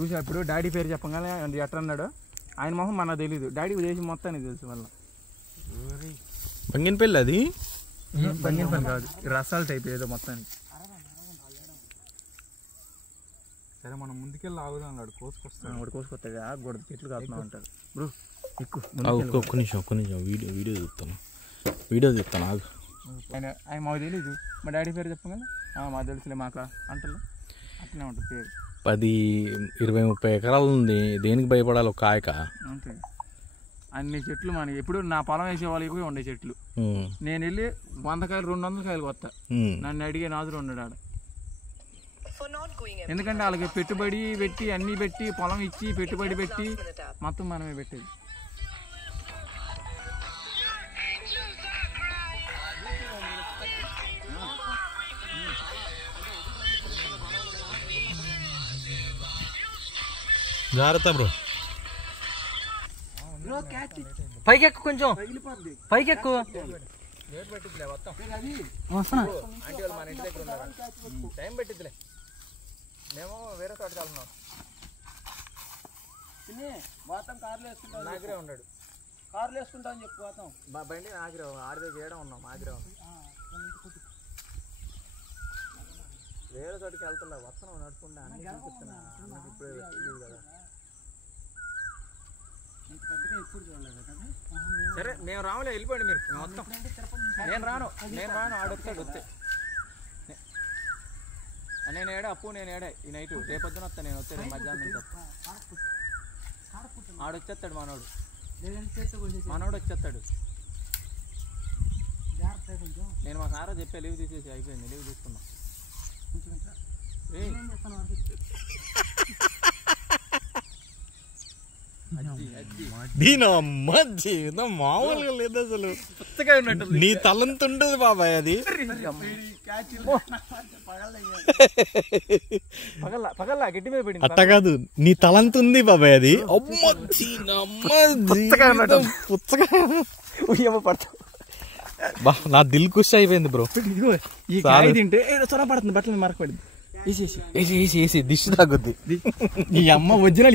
చూసా ఇప్పుడు డాడీ పేరు చెప్పగానే ఎట్లా అన్నాడు ఆయన మొహం మనకు తెలీదు డాడీ దేశం మొత్తానికి తెలుసు మళ్ళీ బంగినపల్లి అది బంగినపల్లి కాదు రసాల టైప్ ఏదో మొత్తానికి సరే మనం ముందుకెళ్ళి ఆగుదాం అన్నాడు కోసుకొస్తాడు వాడు కోసుకొస్తాడు ఆగకూడదు చెట్లు కాపుతున్నాం అంటారు బ్రో ఎక్కువ ఒక్క నిమిషం వీడియో చూస్తాను ఆగు ఆయన మాకు తెలీదు మా డాడీ పేరు చెప్పగానే మాకు తెలుసులే మాకు అంటలే అట్లనే ఉంటుంది పేరు 10-20-30 ఎకరాలు ఉంది దేనికి భయపడాలి ఒక కాయక అంతే అన్ని చెట్లు మనకి ఎప్పుడు నా పొలం వేసే వాళ్ళకి ఉండే చెట్లు నేను వెళ్ళి 100 కాయలు 200 కాయలు కొత్త నన్ను అడిగే నాదురు ఉన్నాడు ఆడ ఎందుకంటే వాళ్ళకి పెట్టుబడి పెట్టి అన్ని పెట్టి పొలం ఇచ్చి పెట్టుబడి పెట్టి మొత్తం మనమే పెట్టేది జాగ్రత్త బ్రో పైకి ఎక్కువ కొంచెం పైకి ఎక్కువ టైం పెట్టిద్దిలే మేము వేరే తోటకి వెళ్తున్నాం మొత్తం కార్లు వేసుకుంటాం నాగరే ఉన్నాడు కార్లు వేసుకుంటాం అని చెప్పి పోతాం బండి నాగరే ఆడిదే చేయడం ఉన్నాం ఆగరే ఉన్నాం వేరే తోటికి వెళ్తున్నా వస్తున్నాం నడుచుకుంటా అన్ని చూపిస్తున్నా ఇప్పుడే తెలియదు కదా సరే మేము రాములే వెళ్ళిపోండి మీరు మొత్తం నేను రాను ఆడొస్తాడు వస్తే నేను ఏడా అప్పు నేను ఏడా ఈ నైట్ రేపొద్దున వస్తా నేను వస్తే రేపు మధ్యాహ్నం తప్ప ఆడొచ్చేస్తాడు మనోడు వచ్చేస్తాడు నేను మా సారా చెప్పే లీవ్ తీసేసి అయిపోయింది లీవ్ తీసుకున్నా దీని అమ్మ జీవితం మామూలుగా లేదు అసలు నీ తలంతుంటది బాబాయ్ అది అట్ట కాదు నీ తలంతుంది బాబాయ్ అది నా దిల్ ఖుషి అయిపోయింది బ్రో తింటే చొర పడుతుంది బట్టలు మరకపడింది వేసి దిష్టి తగ్గుద్ది ఈ అమ్మ ఒరిజినల్